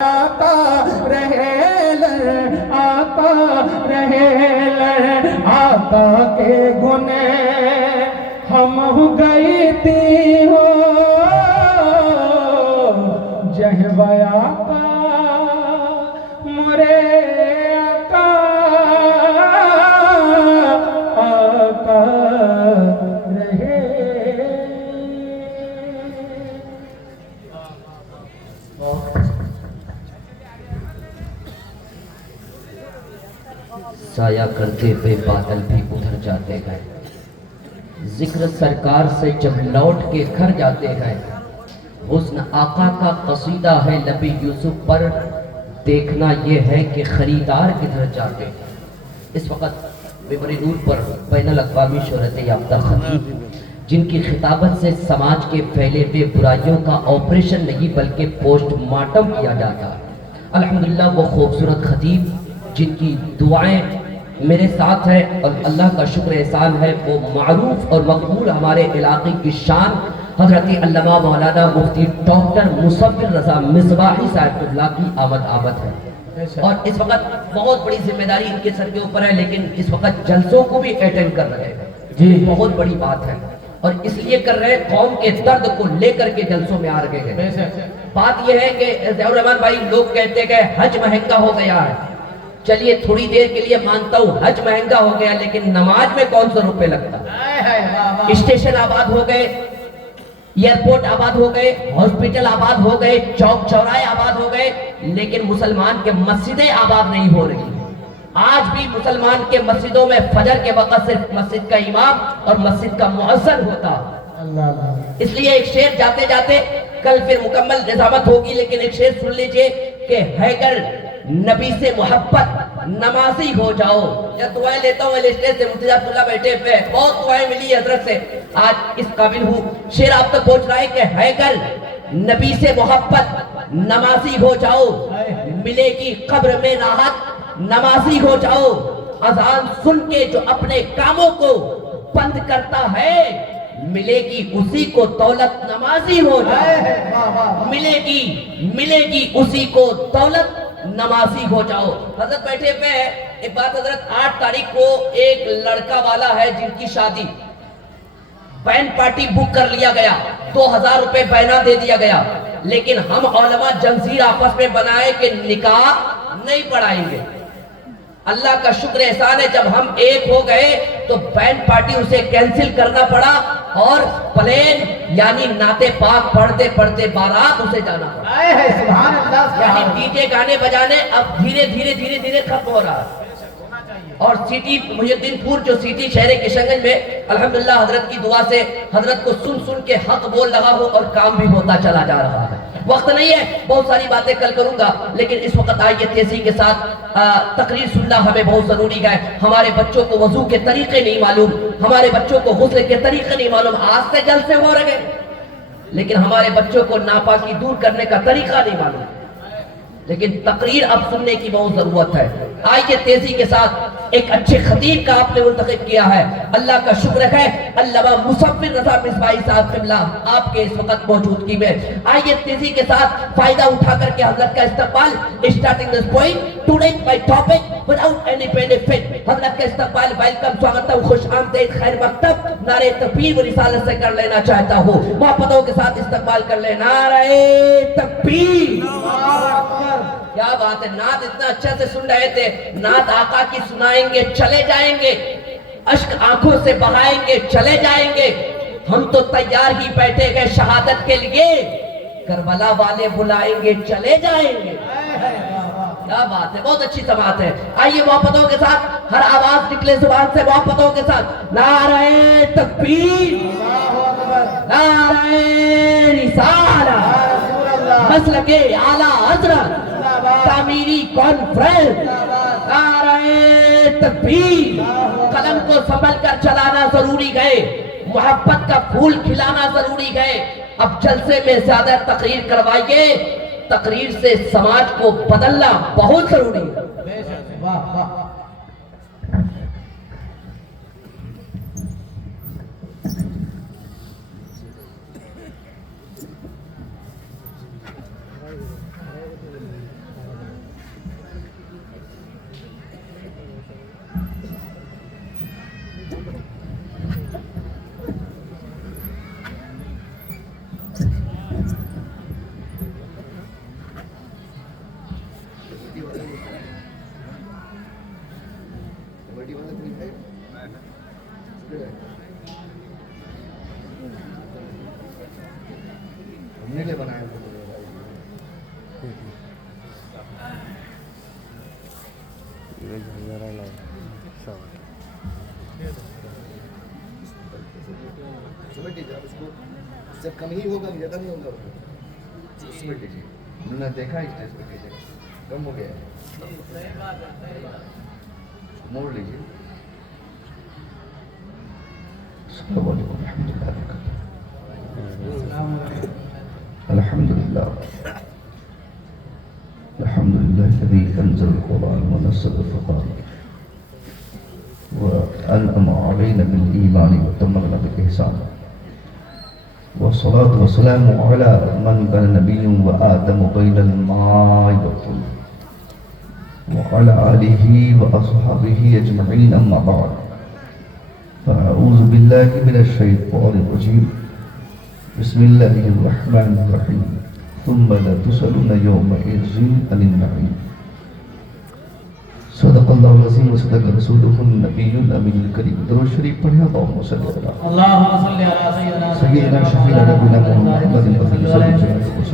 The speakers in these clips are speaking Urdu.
آتا رہے لر آتا رہے لر آتا کے گنے ہم ہو گئی تھی ہو جہوہ آقا مرے آقا آقا رہے سایہ کرتے ہوئے بادل بھی ادھر جاتے گئے، ذکر سرکار سے جب لوٹ کے گھر جاتے گئے، حسن آقا کا قصیدہ ہے نبی یوسف پر، دیکھنا یہ ہے کہ خریدار کدھر جاتے ہیں۔ اس وقت ممبر نور پر بین الاقوامی شہرت یافتہ خطیب جن کی خطابت سے سماج کے پھیلے ہوئے برائیوں کا آپریشن نہیں بلکہ پوسٹ مارٹم کیا جاتا ہے، الحمدللہ وہ خوبصورت خطیب جن کی دعائیں میرے ساتھ ہے اور اللہ کا شکر احسان ہے، وہ معروف اور مقبول ہمارے علاقے کی شان حضرت علامہ مولانا مفتی ڈاکٹر مصور رضا مصباحی صاحب اللہ کی آمد ہے۔ اور اس وقت بہت بڑی ذمہ داری ان کے سر کے اوپر ہے، لیکن اس وقت جلسوں کو بھی اٹینڈ کر رہے ہیں، جی بہت بڑی بات ہے، اور اس لیے کر رہے ہیں قوم کے درد کو لے کر کے جلسوں میں آ رہے ہیں۔ بات یہ ہے کہ ضیاء الرحمن بھائی لوگ کہتے ہیں کہ حج مہنگا ہو گیا ہے، چلیے تھوڑی دیر کے لیے مانتا ہوں حج مہنگا ہو گیا، لیکن نماز میں کون سو روپے لگتا؟ اسٹیشن آباد ہو گئے، ایئرپورٹ آباد ہو گئے، ہاسپٹل آباد ہو گئے، چوک چوراہے آباد ہو گئے، لیکن مسلمان کے مسجدیں آباد نہیں ہو رہی۔ آج بھی مسلمان کے مسجدوں میں فجر کے وقت صرف مسجد کا امام اور مسجد کا مؤذن ہوتا۔ اس لیے ایک شعر جاتے جاتے کل پھر مکمل نظامت ہوگی، لیکن ایک شعر سن لیجئے کہ حیدر نبی سے محبت نمازی ہو جاؤ۔ یا دعائیں لیتا ہوں اسٹیج سے، مفتی عبداللہ بیٹھے ہوئے بہت دعائیں ملی حضرت سے، آج اس قابل ہوں۔ شعر آپ تک پہنچ رہا ہے کہ حیدر نبی سے محبت نمازی ہو جاؤ، ملے گی قبر میں راحت نمازی ہو جاؤ۔ اذان سن کے جو اپنے کاموں کو بند کرتا ہے، ملے گی اسی کو دولت نمازی ہو جاؤ، ملے گی اسی کو دولت نمازی ہو جاؤ۔ حضرت بیٹھے پہ ایک بات حضرت، 8 تاریخ کو ایک لڑکا والا ہے جن کی شادی بین پارٹی بک کر لیا گیا، 2000 روپے بینا دے دیا گیا، لیکن ہم علماء جنزیر آپس میں بنائے کہ نکاح نہیں پڑھائیں گے۔ اللہ کا شکر احسان ہے جب ہم ایک ہو گئے تو بین پارٹی اسے کینسل کرنا پڑا اور پلین یعنی نعت پاک پڑھتے پڑھتے بارات اسے جانا پڑا۔ یعنی ڈی جے گانے بجانے اب دھیرے دھیرے ختم ہو رہا ہے۔ اور سٹی محی الدین پور جو سٹی شہر کشن میں الحمدللہ حضرت کی دعا سے حضرت کو سن کے حق بول رہا ہو اور کام بھی ہوتا چلا جا رہا ہے۔ وقت نہیں ہے، بہت ساری باتیں کل کروں گا، لیکن اس وقت آئیے تیزی کے ساتھ تقریر سننا ہمیں بہت ضروری ہے۔ ہمارے بچوں کو وضو کے طریقے نہیں معلوم، ہمارے بچوں کو غسل کے طریقے نہیں معلوم، آج سے جلسے ہو رہے ہیں، لیکن ہمارے بچوں کو ناپاکی دور کرنے کا طریقہ نہیں معلوم، لیکن تقریر اب سننے کی بہت ضرورت ہے۔ آئیے تیزی کے ساتھ، ایک اچھے خطیب کا آپ نے منتخب کیا ہے، اللہ کا شکر ہے علامہ مصور رضا مصباحی صاحب قبلہ آپ کے اس وقت موجودگی میں۔ آئیے تیزی کے ساتھ فائدہ اٹھا کر کے حضرت کا استقبال۔ Starting this point today my topic without any benefit, حضرت کا استقبال ویلکم سواگتم خوش آمدید خیر مکتب نعرہ تکبیر و رسالت سے کر لینا چاہتا ہوں، محبتوں کے ساتھ استقبال کر لیں، نعرہ تکبیر۔ کیا بات ہے، نعت اتنا اچھا سے سن رہے تھے، نعت آقا کی سنائیں گے چلے جائیں گے، اشک آنکھوں سے بہائیں گے چلے جائیں گے، ہم تو تیار ہی بیٹھے گئے شہادت کے لیے، کربلا والے بلائیں گے چلے جائیں گے۔ کیا بات ہے، بہت اچھی سماعت ہے۔ آئیے محبتوں کے ساتھ، ہر آواز نکلے زبان سے محبتوں کے ساتھ، نعرہ تکبیر، نعرہ رسالت، مسلک اعلیٰ حضرت، تعمیری کانفرنس، نعرہ تکبیر۔ قلم کو سنبھل کر چلانا ضروری ہے، محبت کا پھول کھلانا ضروری ہے۔ اب جلسے میں زیادہ تقریر کروائیے، تقریر سے سماج کو بدلنا بہت ضروری ہے۔ سمجھ لیجیے آپ اس کو جب کم ہی ہوگا زیادہ نہیں ہوگا سمجھ لیجیے انہوں نے دیکھا اسٹیج پہ کیجیے کم ہو گیا موڑ لیجیے السلام علیکم الحمد للہ الحمد للہ الذي انزل القرآن ونزل الفرقان وأنعم علينا بالإيمان وتممنا بالإحسان والصلاة والسلام على من كان نبي وآدم بين الماء والطين وعلى آله وأصحابه أجمعين أما بعد فأعوذ بالله من الشيطان الرجيم بسم الله الرحمن الرحيم ثم لا تسألون يومئذ عن النعيم صدق اللہ العظیم وصدق رسولہ النبی الامین الکریم درود شریف پڑھیں اللہم صلی اللہ اللہم صلی علی سیدنا سیدنا شفیع نبینا محمد صلاۃ و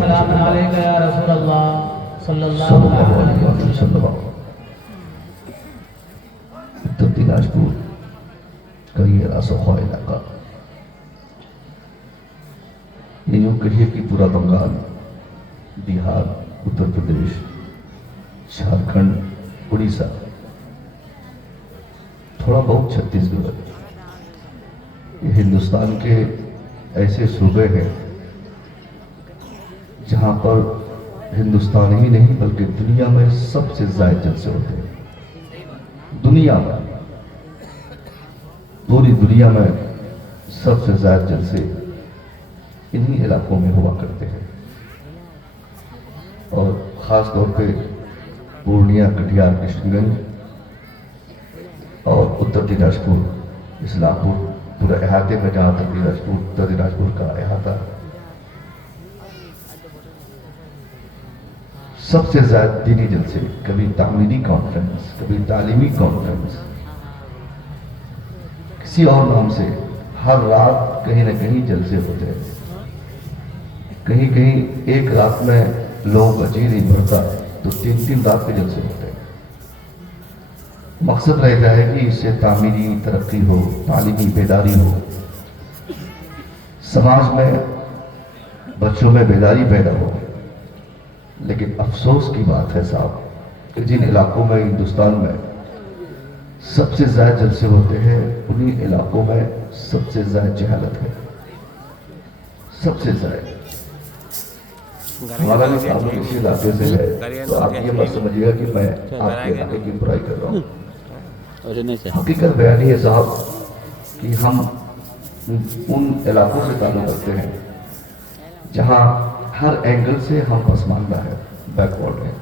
سلام علیک یا رسول اللہ صلی اللہ علیہ وسلم اتر دیناجپور کا یہ راسخہ علاقہ یہ یوں کہیے کہ پورا بنگال بہار اتر پردیش جھارکھنڈ اڑیسہ تھوڑا بہت چھتیس گڑھ یہ ہندوستان کے ایسے صوبے ہیں جہاں پر ہندوستان ہی نہیں بلکہ دنیا میں سب سے زائد جلسے ہوتے ہیں دنیا میں پوری دنیا میں سب سے زائد جلسے انہی علاقوں میں ہوا کرتے ہیں اور خاص طور پہ پورنیہ کٹیہار کشن گنج اور اتر دیناجپور اسلام پور پورے احاطے میں جہاں تک اتر دیناجپور کا احاطہ سب سے زیادہ دینی جلسے کبھی تعمیری کانفرنس کبھی تعلیمی کانفرنس کسی اور نام سے ہر رات کہیں نہ کہیں جلسے ہوتے ہیں کہیں کہیں ایک رات میں لوگوں کا جی نہیں بھرتا تو 3 رات کے جلسے ہوتے ہیں مقصد رہتا ہے کہ اس سے تعمیری ترقی ہو تعلیمی بیداری ہو سماج میں بچوں میں بیداری پیدا ہو لیکن افسوس کی بات ہے صاحب کہ جن علاقوں میں ہندوستان میں سب سے زیادہ جلسے ہوتے ہیں انہی علاقوں میں سب سے زیادہ جہالت ہے سب سے زیادہ ہمارا بھی تعلق اسی علاقے سے ہے تو آپ یہ مت سمجھیے گا کہ میں آپ کے علاقے کی برائی کر رہا ہوں حقیقت بیان ہے صاحب کہ ہم ان علاقوں سے تعلق رکھتے ہیں جہاں ہر اینگل سے ہم پسماندہ ہے بیکورڈ ہے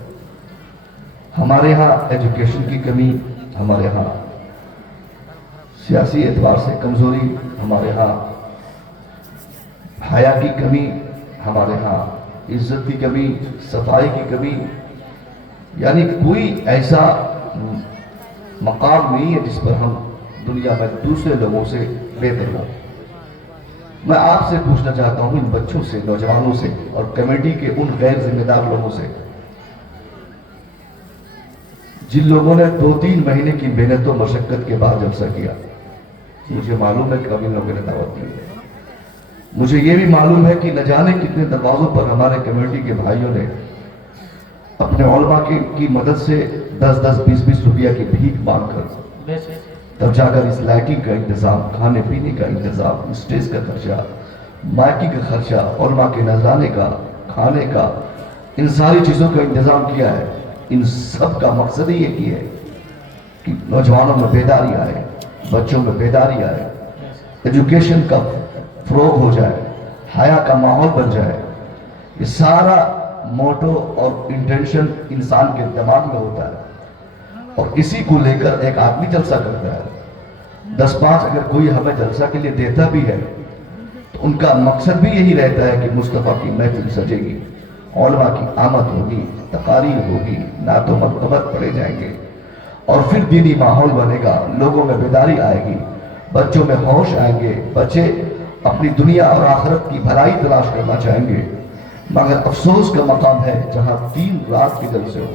ہمارے ہاں ایجوکیشن کی کمی ہمارے ہاں سیاسی اعتبار سے کمزوری ہمارے ہاں حیا کی کمی ہمارے ہاں عزت کی کمی صفائی کی کمی یعنی کوئی ایسا مقام نہیں ہے جس پر ہم دنیا میں دوسرے لوگوں سے بہتر ہوں میں آپ سے پوچھنا چاہتا ہوں ان بچوں سے نوجوانوں سے اور کمیٹی کے ان غیر ذمہ دار لوگوں سے جن لوگوں نے 2-3 مہینے کی محنت و مشقت کے بعد جلسہ کیا مجھے معلوم ہے کہ کبھی لوگوں نے دعوت دی ہے مجھے یہ بھی معلوم ہے کہ نہ جانے کتنے دروازوں پر ہمارے کمیونٹی کے بھائیوں نے اپنے علماء کی مدد سے 10-20 روپیہ کی بھیک مانگ کر تب جا کر اس لائٹنگ کا انتظام کھانے پینے کا انتظام اسٹیج کا خرچہ مائکی کا خرچہ علماء کے نذرانے کا کھانے کا ان ساری چیزوں کا انتظام کیا ہے ان سب کا مقصد ہی یہ ہے کہ نوجوانوں میں بیداری آئے بچوں میں بیداری آئے ایجوکیشن کا فروغ ہو جائے حیا کا ماحول بن جائے یہ سارا موٹو اور انٹینشن انسان کے دماغ میں ہوتا ہے اور اسی کو لے کر ایک آدمی جلسہ کرتا ہے 10-5 اگر کوئی ہمیں جلسہ کے لیے دیتا بھی ہے تو ان کا مقصد بھی یہی رہتا ہے کہ مصطفیٰ کی محفل سجے گی علماء کی آمد ہوگی تقاریر ہوگی نعت و مرتبت پڑھے جائیں گے اور پھر دینی ماحول بنے گا لوگوں میں بیداری آئے گی بچوں میں ہوش آئیں گے بچے اپنی دنیا اور آخرت کی بھلائی تلاش کرنا چاہیں گے مگر افسوس کا مقام ہے جہاں 3 رات کے جلسے ہو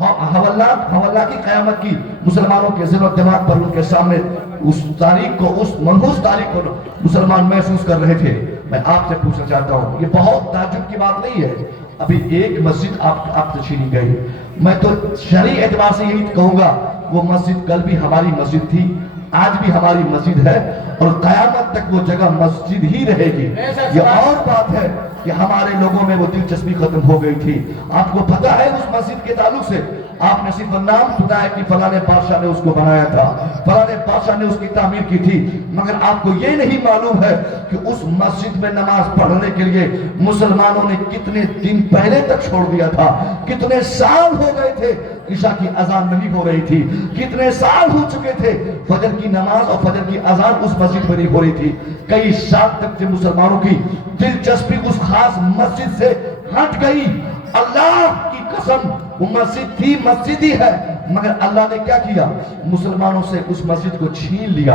حوالہ کی قیامت کی مسلمانوں کے ذہن و دماغ پر ان کے سامنے اس تاریخ کو، اس منحوس تاریخ کو مسلمان محسوس کر رہے تھے. میں آپ سے پوچھنا چاہتا ہوں، یہ بہت تعجب کی بات نہیں ہے، ابھی ایک مسجد آپ سے چھینی گئی. میں تو شرعی اعتبار سے یہی کہوں گا، وہ مسجد کل بھی ہماری مسجد تھی، آج بھی ہماری مسجد ہے، اور قیامت تک وہ جگہ مسجد ہی رہے گی. یہ اور بات ہے کہ ہمارے لوگوں میں وہ دلچسپی ختم ہو گئی تھی. آپ کو پتا ہے اس مسجد کے تعلق سے آپ نے صرف نام سنا ہے کہ فلانے بادشاہ نے اس کو بنایا تھا، فلانے بادشاہ نے اس کی تعمیر کی تھی، مگر آپ کو یہ نہیں معلوم ہے کہ اس مسجد میں نماز پڑھنے کے لیے مسلمانوں نے کتنے دن پہلے تک چھوڑ دیا تھا، کتنے سال ہو گئے تھے عشاء کی اذان نہیں ہو رہی تھی، کتنے سال ہو چکے تھے فجر کی نماز اور فجر کی اذان اس مسجد میں نہیں ہو رہی تھی. کئی سال تک جو مسلمانوں کی دلچسپی اس خاص مسجد سے ہٹ گئی. اللہ کی قسم وہ مسجد تھی، مسجد ہی ہے، مگر اللہ نے کیا کیا؟ مسلمانوں سے اس مسجد کو چھین لیا.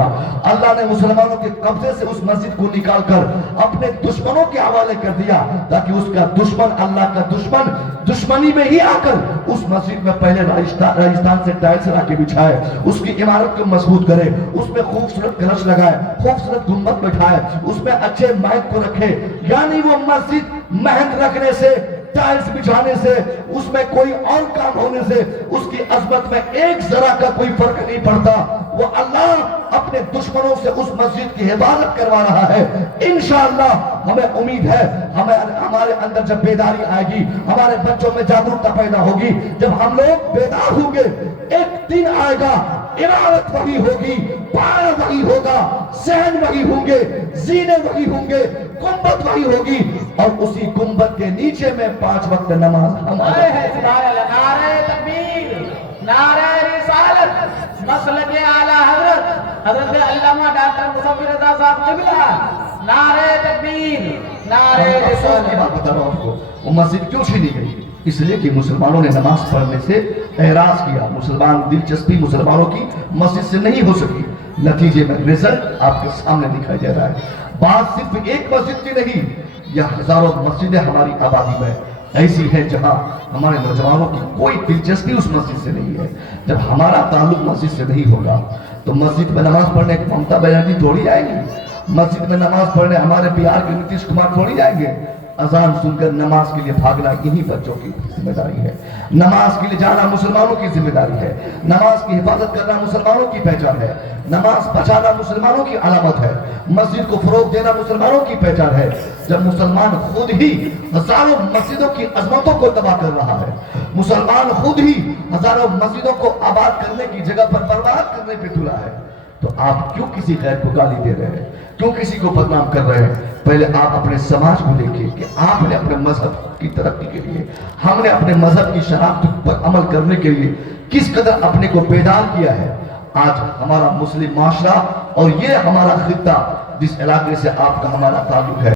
اللہ نے مسلمانوں کے قبضے سے اس مسجد کو نکال کر اپنے دشمنوں کے حوالے کر دیا، تاکہ اس کا دشمن، اللہ کا دشمن، دشمنی میں ہی آ کر اس مسجد میں پہلے راجستھان سے ٹائلز لا کے بچھائے، اس کی عمارت کو مضبوط کرے، اس میں خوبصورت کلش لگائے، خوبصورت گنبد بٹھائے، اس میں اچھے مائک کو رکھے. یعنی وہ مسجد محنت رکھنے سے، ٹائلز بچھانے سے، اس میں کوئی اور کام ہونے سے اس کی عظمت میں ایک ذرا کا کوئی فرق نہیں پڑتا. وہ اللہ اپنے دشمنوں سے اس مسجد کی حفاظت کروا رہا ہے. انشاءاللہ ہمیں امید ہے، ہمارے اندر جب بیداری آئے گی، ہمارے بچوں میں جاگرکتا پیدا ہوگی، جب ہم لوگ بیدار ہوں گے، ایک دن آئے گا عمارت وہی ہوگی، پایا وہی ہوگا، صحن وہی ہوں گے، زینے وہی ہوں گے، گنبد وہی ہوگی، اور اسی گنبد کے نیچے میں 5 وقت نماز ہم نعرہ تکبیر، نعرہ رسالت، مسلک اعلی حضرت علامہ ڈاکٹر مظفر رضا صاحب قبلہ، نعرہ تکبیر، نعرہ رسالت. بات بتا رہا ہوں آپ کو، وہ مسجد کیوں چھینی گئی؟ اس لیے کہ مسلمانوں نے نماز پڑھنے سے اعراض کیا. دلچسپی مسلمانوں کی مسجد سے نہیں ہو سکی. نتیجے میں رزلٹ آپ کے سامنے دکھائی دے رہا ہے. بات صرف ایک مسجد کی نہیں، یہ ہزاروں مسجدیں ہماری آبادی میں ایسی ہے جہاں ہمارے نوجوانوں کی کوئی دلچسپی اس مسجد سے نہیں ہے. جب ہمارا تعلق مسجد سے نہیں ہوگا تو مسجد میں نماز پڑھنے ممتا بنرجی تھوڑی آئیں گی، مسجد میں نماز پڑھنے ہمارے بہار کے نتیش کمار تھوڑی جائیں گے. اذان سن کر نماز کے لیے بھاگنا انہی بچوں کی ذمہ داری ہے. نماز کے لیے جانا مسلمانوں کی ذمہ داری ہے. نماز کی حفاظت کرنا مسلمانوں کی پہچان ہے. نماز بچانا مسلمانوں کی علامت ہے. مسجد کو فروغ دینا مسلمانوں کی پہچان ہے. جب مسلمان خود ہی ہزاروں مسجدوں کی عظمتوں کو تباہ کر رہا ہے، مسلمان خود ہی ہزاروں مسجدوں کو آباد کرنے کی جگہ پر برباد کرنے پہ تلا ہے، تو آپ کیوں کسی غیر کو گالی دے رہے ہیں؟ کیوں کسی کو بدنام کر رہے ہیں؟ پہلے آپ اپنے سماج کو دیکھیں کہ آپ نے اپنے مذہب کی ترقی کے لیے، ہم نے اپنے مذہب کی شناخت پر عمل کرنے کے لیے کس قدر اپنے کو بیدار کیا ہے. آج ہمارا مسلم معاشرہ اور یہ ہمارا خطہ جس علاقے سے آپ کا ہمارا تعلق ہے،